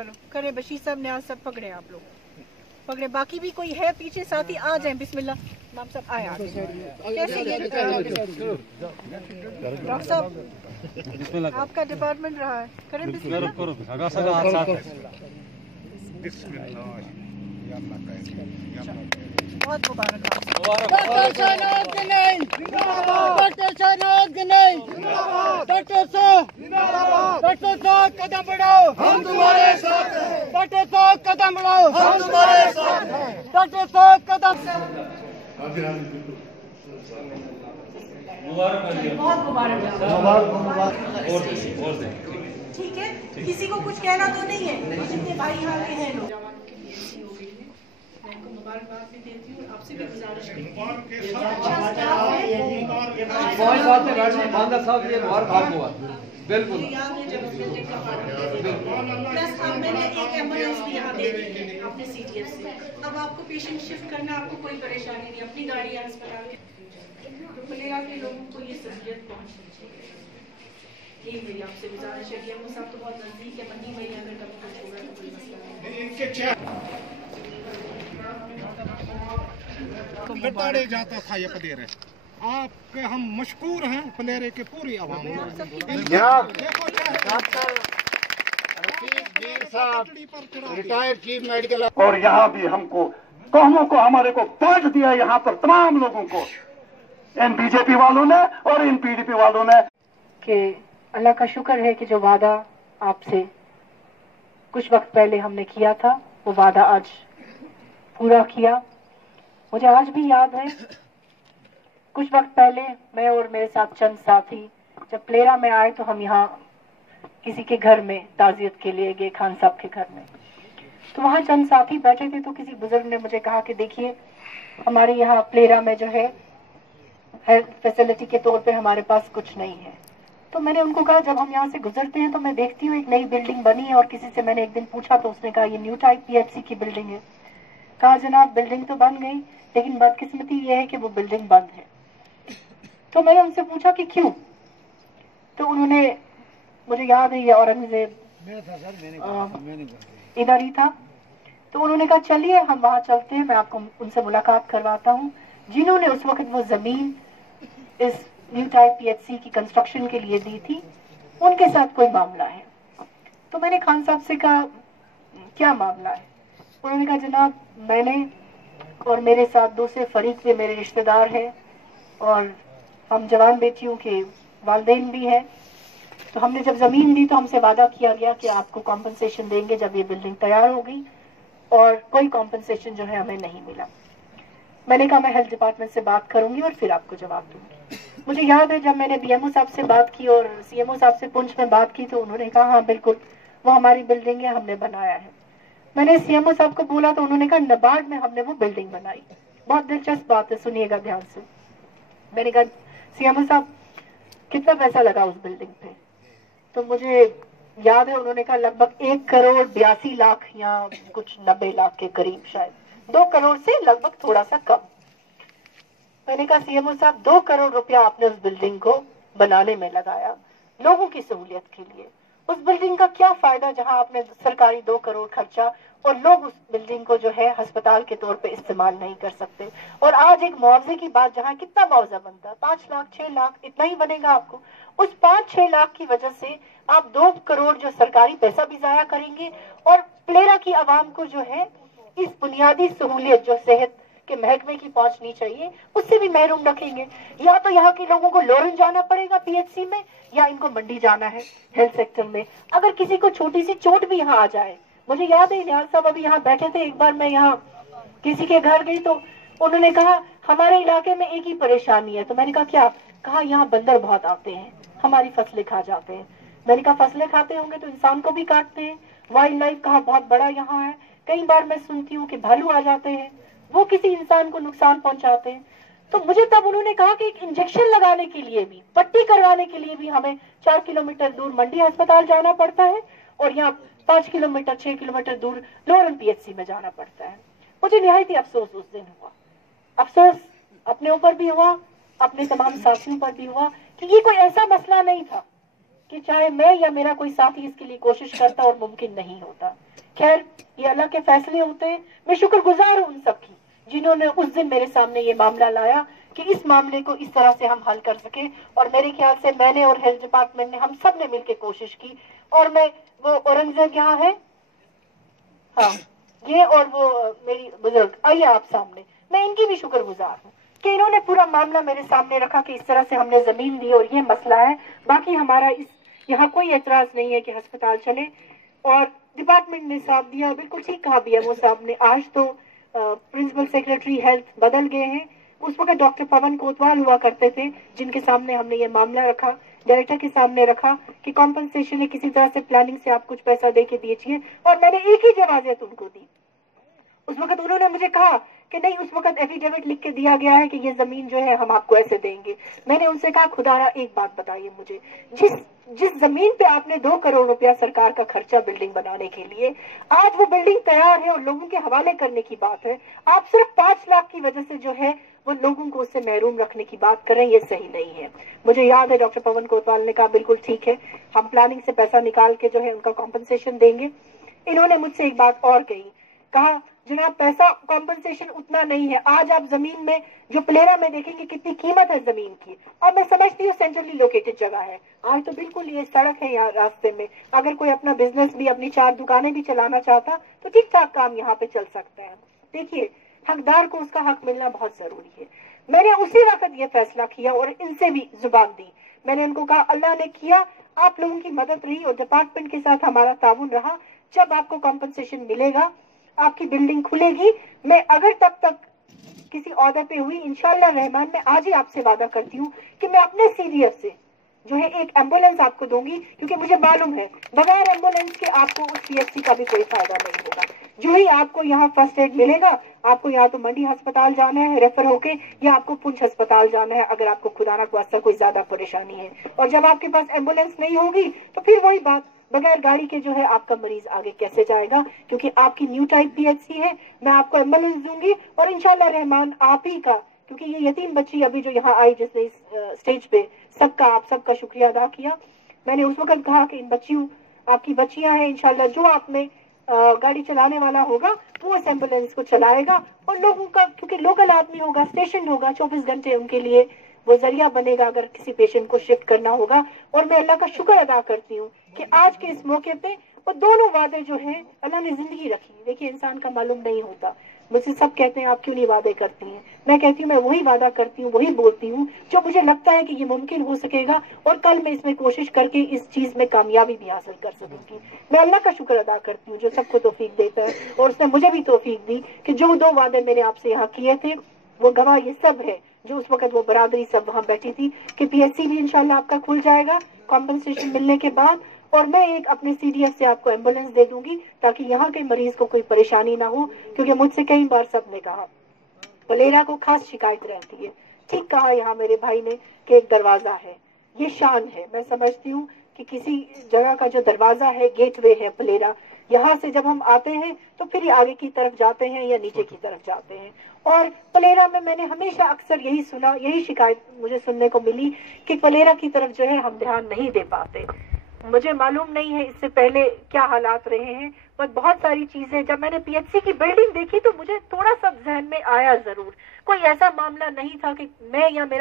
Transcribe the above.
चलो करे बशीर साहब न्याज सब पकड़े आप लोग पकड़े बाकी भी कोई है पीछे साथी आ जाए बिस्मिल्लाह नाम सब आए आगे कैसे ये डॉक्टर साहब आपका डिपार्टमेंट रहा है करें बिस्मिल्लाह बहुत मुबारक डॉक्टर साहब कदम बढ़ाओ हम तुम्हारे साथ हैं डॉक्टर साहब कदम बढ़ाओ हम तुम्हारे साथ हैं डॉक्टर साहब कदम बहुत मुबारक ठीक है किसी को कुछ कहना तो नहीं है जितने भाई यहाँ के हैं लोग मुबारकबाद भी देती हूँ आपसे भी गुजारिश बिल्कुल याद है जब प्लस अब मैंने एक एम्बुलेंस भी यहाँ दे दी है अपने CTF से अब आपको पेशेंट शिफ्ट करना आपको कोई परेशानी नहीं अपनी गाड़ी है अस्पताल तो मिलेगा कि लोगों को ये सहूलियत पहुँचनी चाहिए यही मेरी आपसे गुजारिश है कि हम साहब तो बहुत नजदीक है मंडी में अगर कभी कुछ होगा तो कोई मसला नहीं जाता था ये पदेरे आपके हम मशकूर हैं पलेरे के पूरी आवाम रिटायर्ड चीफ मेडिकल और यहाँ भी हमको कौमों को हमारे को बांट दिया यहाँ पर तमाम लोगों को इन बीजेपी वालों ने और इन PDP वालों ने कि अल्लाह का शुक्र है कि जो वादा आपसे कुछ वक्त पहले हमने किया था वो वादा आज पूरा किया। मुझे आज भी याद है कुछ वक्त पहले मैं और मेरे साथ चंद साथी जब प्लेरा में आए तो हम यहाँ किसी के घर में ताजियत के लिए गए खान साहब के घर में तो वहाँ चंद साथी बैठे थे तो किसी बुजुर्ग ने मुझे कहा कि देखिए हमारे यहाँ प्लेरा में जो है हेल्थ फैसिलिटी के तौर पे हमारे पास कुछ नहीं है। तो मैंने उनको कहा जब हम यहाँ से गुजरते हैं तो मैं देखती हूँ एक नई बिल्डिंग बनी है और किसी से मैंने एक दिन पूछा तो उसने कहा ये न्यू टाइप PHC की बिल्डिंग है। कहा जनाब बिल्डिंग तो बन गई लेकिन बदकिस्मती ये है कि वो बिल्डिंग बंद है। तो मैंने उनसे पूछा कि क्यों तो उन्होंने मुझे याद है ये औरंगजेब इधर ही था तो उन्होंने कहा चलिए हम वहाँ चलते हैं मैं आपको उनसे मुलाकात करवाता हूँ जिन्होंने उस वक्त वो जमीन इस न्यू टाइप PHC की कंस्ट्रक्शन के लिए दी थी उनके साथ कोई मामला है। तो मैंने खान साहब से कहा क्या मामला है। उन्होंने कहा जनाब मैंने और मेरे साथ दूसरे फरीक में मेरे रिश्तेदार हैं और हम जवान बेटियों के वालिदैन भी हैं तो हमने जब जमीन दी तो हमसे वादा किया गया कि आपको कॉम्पनसेशन देंगे जब ये बिल्डिंग तैयार हो गई और कोई कॉम्पनसेशन जो है हमें नहीं मिला। मैंने कहा मैं हेल्थ डिपार्टमेंट से बात करूंगी और फिर आपको जवाब दूंगी। मुझे याद है जब मैंने BMO साहब से बात की और CMO साहब से पुंछ में बात की तो उन्होंने कहा हाँ बिल्कुल वो हमारी बिल्डिंग है हमने बनाया है। मैंने CMO साहब को बोला तो उन्होंने कहा नबार्ड में हमने वो बिल्डिंग बनाई। बहुत दिलचस्प बात है सुनिएगा ध्यान से। मैंने कहा CMO साहब कितना पैसा लगा उस बिल्डिंग पे तो मुझे याद है उन्होंने कहा लगभग 1,82,00,000 या कुछ 90 लाख के करीब शायद 2 करोड़ से लगभग थोड़ा सा कम। मैंने कहा CMO साहब 2 करोड़ रुपया आपने उस बिल्डिंग को बनाने में लगाया लोगों की सहूलियत के लिए। उस बिल्डिंग का क्या फायदा जहां आपने सरकारी 2 करोड़ खर्चा और लोग उस बिल्डिंग को जो है अस्पताल के तौर पे इस्तेमाल नहीं कर सकते। और आज एक मुआवजे की बात जहां कितना मुआवजा बनता 5 लाख 6 लाख इतना ही बनेगा आपको। उस 5-6 लाख की वजह से आप 2 करोड़ जो सरकारी पैसा भी जाया करेंगे और प्लेरा की आवाम को जो है इस बुनियादी सहूलियत जो सेहत के महकमे की पहुंचनी चाहिए उससे भी महरूम रखेंगे। या तो यहाँ के लोगों को लोरन जाना पड़ेगा PHC में या इनको मंडी जाना है हेल्थ सेक्टर में। अगर किसी को छोटी सी चोट भी यहाँ आ जाए मुझे याद है न्याज साहब अभी यहाँ बैठे थे एक बार मैं यहाँ किसी के घर गई तो उन्होंने कहा हमारे इलाके में एक ही परेशानी है। तो मैंने कहा क्या। कहा यहाँ बंदर बहुत आते हैं हमारी फसलें खा जाते हैं। मैंने कहा फसलें खाते होंगे तो इंसान को भी काटते हैं। वाइल्ड लाइफ कहा बहुत बड़ा यहाँ है। कई बार मैं सुनती हूँ कि भालू आ जाते हैं वो किसी इंसान को नुकसान पहुंचाते हैं। तो मुझे तब उन्होंने कहा कि एक इंजेक्शन लगाने के लिए भी पट्टी करवाने के लिए भी हमें 4 किलोमीटर दूर मंडी अस्पताल जाना पड़ता है और यहाँ 5 किलोमीटर 6 किलोमीटर दूर लोरन PHC में जाना पड़ता है। मुझे निहायत ही अफसोस उस दिन हुआ। अफसोस अपने ऊपर भी हुआ अपने तमाम साथियों पर भी हुआ कि ये कोई ऐसा मसला नहीं था कि चाहे मैं या मेरा कोई साथी इसके लिए कोशिश करता और मुमकिन नहीं होता। खैर ये अल्लाह के फैसले होते हैं। मैं शुक्रगुजार हूँ उन सब की जिन्होंने उस दिन मेरे सामने ये मामला लाया कि इस मामले को इस तरह से हम हल कर सके। और मेरे ख्याल से मैंने और हेल्थ डिपार्टमेंट ने, हम सब ने मिलकर कोशिश की। और मैं, वो औरंगजेब यहाँ है, हाँ ये, और वो मेरी बुजुर्ग, आइए आप सामने, मैं इनकी भी शुक्रगुजार हूँ कि इन्होंने पूरा मामला मेरे सामने रखा कि इस तरह से हमने जमीन दी और ये मसला है। बाकी हमारा इस यहाँ कोई एतराज नहीं है कि अस्पताल चले। और डिपार्टमेंट ने साथ दिया, बिल्कुल ठीक कहा भी है वो साहब ने। आज तो प्रिंसिपल सेक्रेटरी हेल्थ बदल गए हैं। उस वक्त डॉक्टर पवन कोतवाल हुआ करते थे जिनके सामने हमने ये मामला रखा, डायरेक्टर के सामने रखा कि कॉम्पनसेशन है, किसी तरह से प्लानिंग से आप कुछ पैसा दे के दीजिए। और मैंने एक ही जवाज़ियत उनको दी। उस वक्त उन्होंने मुझे कहा कि नहीं, उस वक्त एफिडेविट लिख के दिया गया है कि ये जमीन जो है हम आपको ऐसे देंगे। मैंने उनसे कहा खुदारा एक बात बताइए मुझे, जिस जमीन पे आपने 2 करोड़ रुपया सरकार का खर्चा बिल्डिंग बनाने के लिए, आज वो बिल्डिंग तैयार है और लोगों के हवाले करने की बात है, आप सिर्फ 5 लाख की वजह से जो है वो लोगों को उससे महरूम रखने की बात कर रहे हैं, ये सही नहीं है। मुझे याद है डॉक्टर पवन कोतवाल ने कहा बिल्कुल ठीक है, हम प्लानिंग से पैसा निकाल के जो है उनका कॉम्पनसेशन देंगे। इन्होंने मुझसे एक बात और कही, कहा जनाब पैसा कॉम्पनसेशन उतना नहीं है। आज आप जमीन में जो प्लेरा में देखेंगे कितनी कीमत है जमीन की, और मैं समझती हूँ सेंट्रली लोकेटेड जगह है। आज तो बिल्कुल ये सड़क है यहाँ रास्ते में, अगर कोई अपना बिजनेस भी, अपनी 4 दुकानें भी चलाना चाहता तो ठीक ठाक काम यहाँ पे चल सकता है। देखिए, हकदार को उसका हक मिलना बहुत जरूरी है। मैंने उसी वक्त ये फैसला किया और इनसे भी जुबान दी। मैंने उनको कहा अल्लाह ने किया, आप लोगों की मदद रही और डिपार्टमेंट के साथ हमारा ताउन रहा। जब आपको कॉम्पनसेशन मिलेगा, आपकी बिल्डिंग खुलेगी, मैं अगर तब तक किसी ओहदे पे हुई, इंशाअल्लाह रहमान, मैं आज ही आपसे वादा करती हूँ कि मैं अपने सीडीएफ से जो है एक एम्बुलेंस आपको दूंगी, क्योंकि मुझे मालूम है बगैर एम्बुलेंस के आपको उस पीएचसी का भी कोई फायदा नहीं होगा। जो ही आपको यहाँ फर्स्ट एड मिलेगा, आपको या तो मंडी अस्पताल जाना है रेफर होके, या आपको पुंछ अस्पताल जाना है अगर आपको खुदा ना खास्ता कोई ज्यादा परेशानी है। और जब आपके पास एम्बुलेंस नहीं होगी तो फिर वही बात, बगैर गाड़ी के जो है आपका मरीज आगे कैसे जाएगा, क्योंकि आपकी न्यू टाइप पीएचसी है। मैं आपको एम्बुलेंस दूंगी और इंशाल्लाह रहमान आप ही का, क्योंकि ये यतीम बच्ची अभी जो यहाँ आई जिसने इस स्टेज पे सबका, आप सबका शुक्रिया अदा किया। मैंने उस वक्त कहा कि इन बच्चियों, आपकी बच्चियां हैं, इंशाल्लाह जो आप में गाड़ी चलाने वाला होगा वो इस एम्बुलेंस को चलाएगा। और लोगों का, क्योंकि लोकल आदमी होगा, स्टेशन होगा, 24 घंटे उनके लिए वो जरिया बनेगा अगर किसी पेशेंट को शिफ्ट करना होगा। और मैं अल्लाह का शुक्र अदा करती हूँ कि आज के इस मौके पे वो दोनों वादे जो है अल्लाह ने जिंदगी रखी। देखिए, इंसान का मालूम नहीं होता, मुझसे सब कहते हैं आप क्यों नहीं वादे करती हैं, मैं कहती हूँ मैं वही वादा करती हूँ, वही बोलती हूँ जो मुझे लगता है कि ये मुमकिन हो सकेगा, और कल मैं इसमें कोशिश करके इस चीज में कामयाबी भी हासिल कर सकूंगी। मैं अल्लाह का शुक्र अदा करती हूँ जो सबको तौफीक देता है, और उसने मुझे भी तौफीक दी कि जो 2 वादे मैंने आपसे यहाँ किए थे वो गवाह ये सब है, जो उस वक्त वो बरादरी सब वहाँ बैठी थी, कि पीएचसी भी इंशाल्लाह आपका खुल जाएगा कॉम्पनसेशन मिलने के बाद, और मैं एक अपने सीडीएफ से आपको एम्बुलेंस दे दूंगी ताकि यहाँ के मरीज को कोई परेशानी ना हो। क्योंकि मुझसे कई बार सबने कहा पलेरा को खास शिकायत रहती है। ठीक कहा यहाँ मेरे भाई ने कि एक दरवाजा है, ये शान है। मैं समझती हूँ कि किसी जगह का जो दरवाजा है, गेटवे है पलेरा, यहाँ से जब हम आते हैं तो फिर आगे की तरफ जाते हैं या नीचे की तरफ जाते हैं। और पलेरा में मैंने हमेशा अक्सर यही सुना, यही शिकायत मुझे सुनने को मिली कि पलेरा की तरफ जो है हम ध्यान नहीं दे पाते। मुझे मालूम नहीं है इससे पहले क्या हालात रहे हैं, पर बहुत सारी चीजें जब मैंने पीएचसी की बिल्डिंग देखी तो मुझे थोड़ा सा जहन में आया जरूर। कोई ऐसा मामला नहीं था कि मैं या मेरा